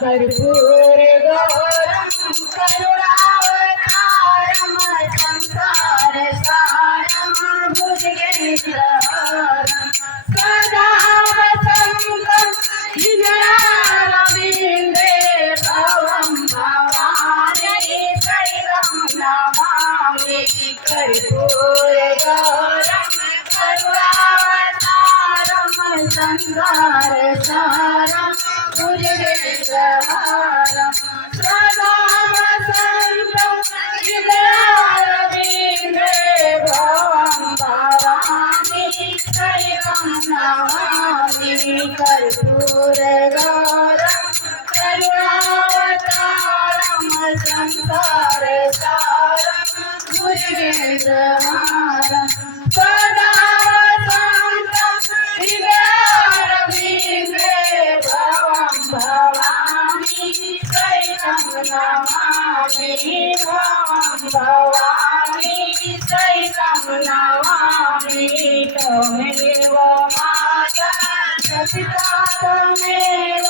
कर्पूर गौरम करुणावतारम संसार सारम भुजगेन्द्रहारम सदा वसन्तं हृदयारविन्दे भवं भवानी शरणं नमामि कर्पूर गौरम करुणावतारम संसार सारम भुजगेन्द्रहारं सदा वसन्तं हृदयारविन्दे भवं भवानी शरणं नमामि कर्पूर गौरं करुणावतारं संसार सारं भुजगेन्द्रहारं सदा वसन्तं हृदयारविन्दे भवं भवानी शरणं नमामि भवानी शरणं नमामि त्वमेव माता पिता त्वमेव